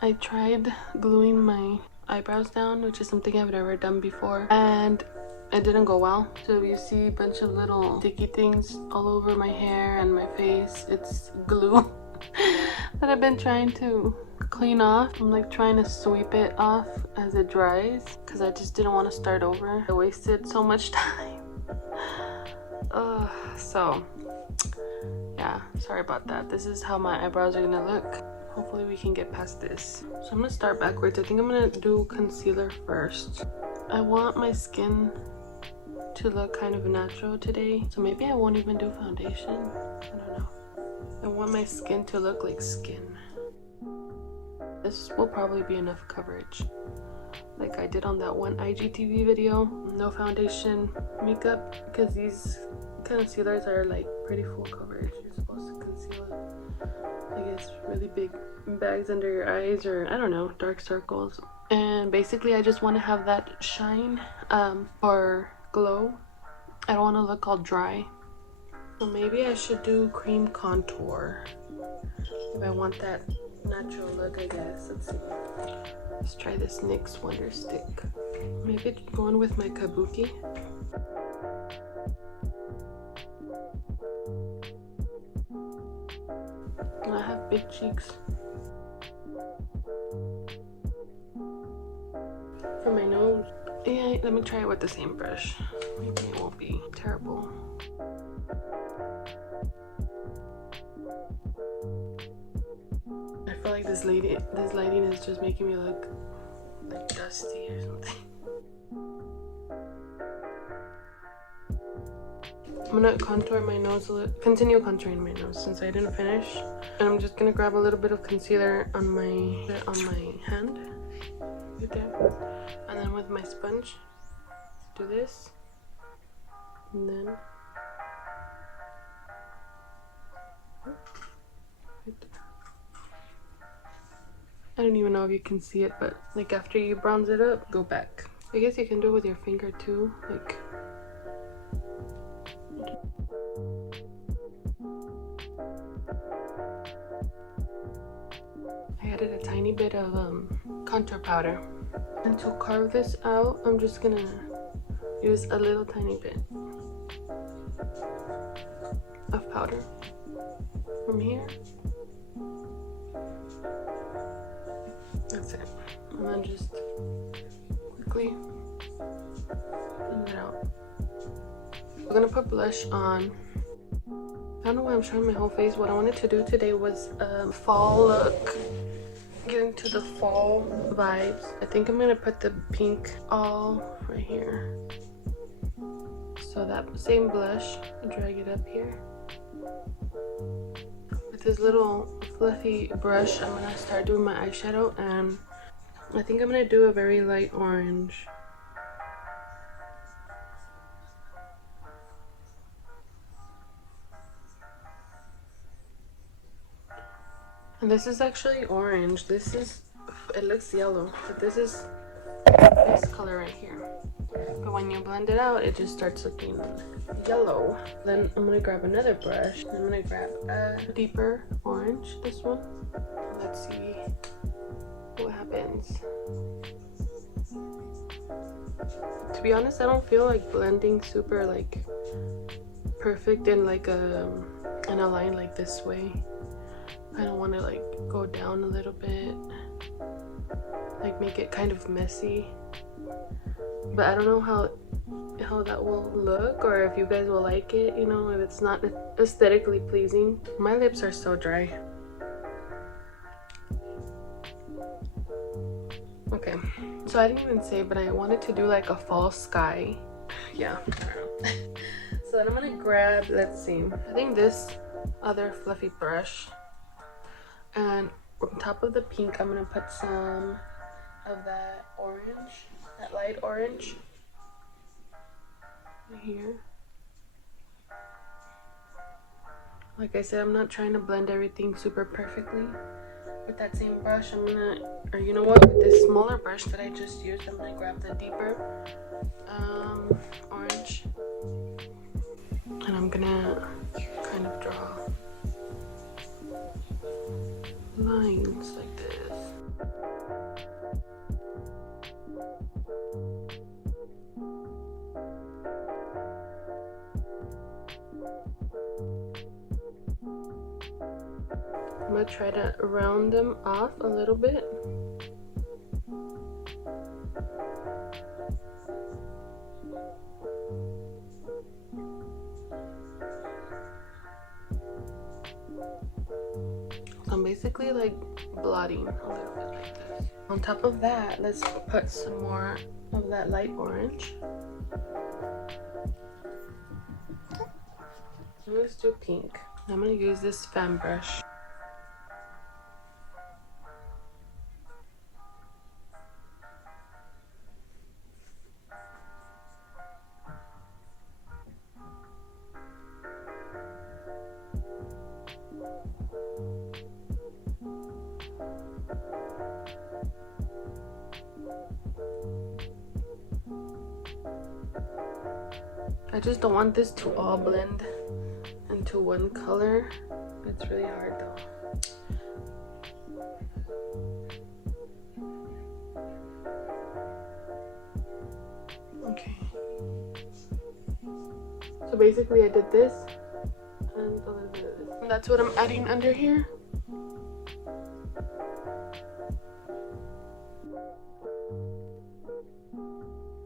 I tried gluing my eyebrows down, which is something I've never done before, and it didn't go well. So you see a bunch of little sticky things all over my hair and my face. It's glue that I've been trying to clean off. I'm like trying to sweep it off as it dries because I just didn't want to start over. I wasted so much time. So yeah, sorry about that. This is how my eyebrows are gonna look. Hopefully we can get past this. So I'm gonna start backwards. I think I'm gonna do concealer first. I want my skin to look kind of natural today, so maybe I won't even do foundation. I don't know. I want my skin to look like skin. This will probably be enough coverage, like I did on that one IGTV video. No foundation makeup, because these concealers are like pretty full coverage. You're supposed to conceal it, I guess, really big bags under your eyes, or I don't know, dark circles. And basically I just want to have that shine or glow. I don't want to look all dry. So maybe I should do cream contour if I want that natural look, I guess. Let's see. Let's try this NYX Wonder Stick. Maybe going with my kabuki. I have big cheeks. For my nose, yeah, let me try it with the same brush. Maybe it won't be terrible. I feel like this lighting is just making me look like dusty or something. I'm gonna contour my nose a little, continue contouring my nose since I didn't finish. And I'm just gonna grab a little bit of concealer on my hand, right there. And then with my sponge, do this. And then right there. I don't even know if you can see it, but like after you bronze it up, go back. I guess you can do it with your finger too, like. I added a tiny bit of contour powder. And to carve this out, I'm just gonna use a little tiny bit of powder from here. That's it. And then just quickly blend it out. We're gonna put blush on. I don't know why I'm showing my whole face. What I wanted to do today was fall look. Get into the fall vibes. I think I'm gonna put the pink all right here. So that same blush, drag it up here. With this little fluffy brush, I'm gonna start doing my eyeshadow, and I think I'm gonna do a very light orange. And this is actually orange. This is, it looks yellow, but this is this color right here. But when you blend it out, it just starts looking yellow. Then I'm gonna grab another brush. I'm gonna grab a deeper orange, this one. Let's see what happens. To be honest, I don't feel like blending super like perfect in like in a line like this way. I don't want to like go down a little bit, like make it kind of messy. But I don't know how that will look, or if you guys will like it, you know, if it's not aesthetically pleasing. My lips are so dry. Okay, so I didn't even say, but I wanted to do like a fall sky. Yeah, I don't know. So then I'm gonna grab, let's see, I think this other fluffy brush. And on top of the pink, I'm gonna put some of that orange, that light orange right here. Like I said, I'm not trying to blend everything super perfectly. With that same brush, I'm gonna, or you know what, with this smaller brush that I just used, I'm gonna grab the deeper orange, and I'm gonna kind of draw lines like this. I'm gonna try to round them off a little bit. So I'm basically like blotting a little bit like this. On top of that, let's put some more of that light orange. Let's do pink. I'm gonna use this fan brush. I just don't want this to all blend into one color. It's really hard though. Okay. So basically I did this and a little bit of this. And that's what I'm adding under here.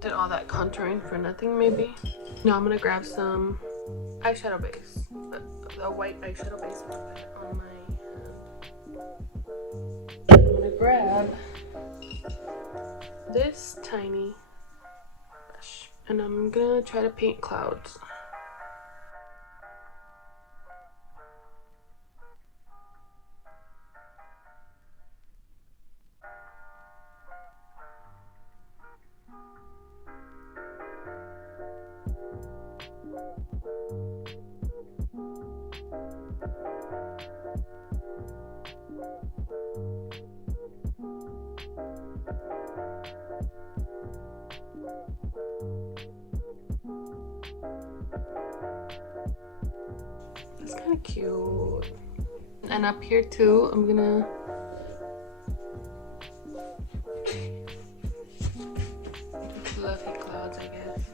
Did all that contouring for nothing maybe? Now I'm gonna grab some eyeshadow base. The white eyeshadow base I'm gonna put on my hand. I'm gonna grab this tiny brush and I'm gonna try to paint clouds. That's kind of cute. And up here too, I'm gonna fluffy clouds, I guess.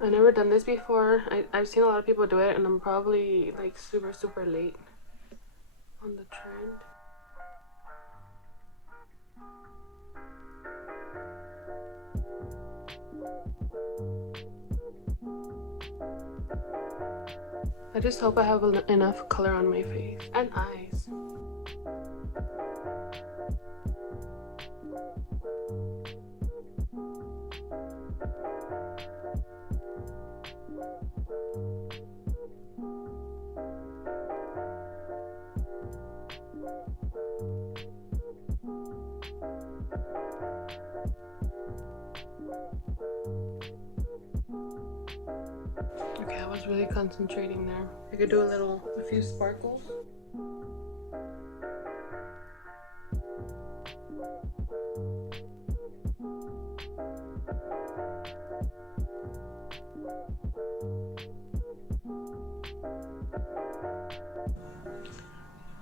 I've never done this before. I've seen a lot of people do it and I'm probably like super late on the trend. I just hope I have enough color on my face and eyes. Okay, I was really concentrating there. I could do a few sparkles.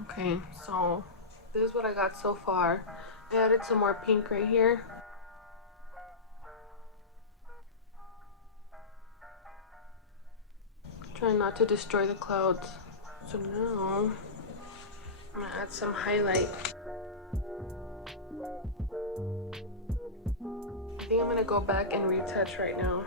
Okay, so this is what I got so far. I added some more pink right here. Trying not to destroy the clouds. So now I'm gonna add some highlight. I think I'm gonna go back and retouch right now.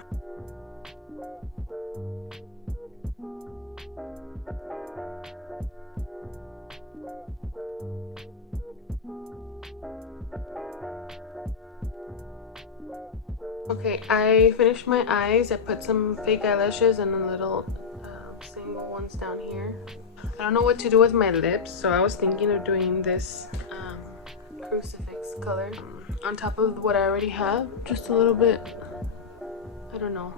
Okay, I finished my eyes. I put some fake eyelashes and a little single ones down here. I don't know what to do with my lips, so I was thinking of doing this Crucifix color on top of what I already have, just a little bit, I don't know.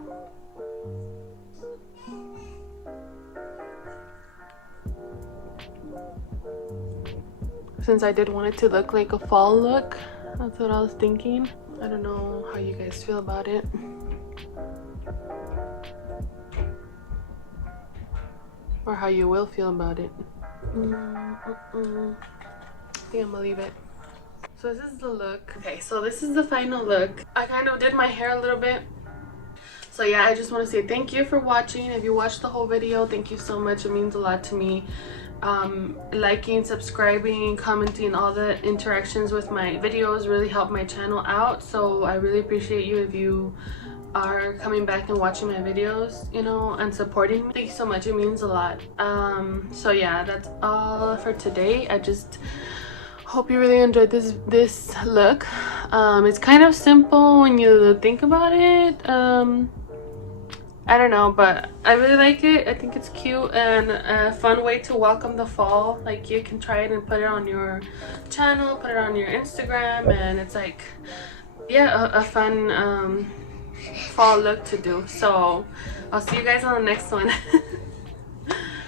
Since I did want it to look like a fall look, that's what I was thinking. I don't know how you guys feel about it. Or how you will feel about it. I think I'm gonna leave it. So this is the look. Okay, so this is the final look. I kind of did my hair a little bit. So yeah, I just want to say thank you for watching. If you watched the whole video, thank you so much. It means a lot to me. Liking, subscribing, commenting, all the interactions with my videos really help my channel out. So I really appreciate you if you are coming back and watching my videos, you know, and supporting me. Thank you so much. It means a lot. So yeah, that's all for today. I just hope you really enjoyed this look. It's kind of simple when you think about it. I don't know, but I really like it. I think it's cute and a fun way to welcome the fall. Like, you can try it and put it on your channel, put it on your Instagram, and it's like, yeah, a fun fall look to do. So I'll see you guys on the next one.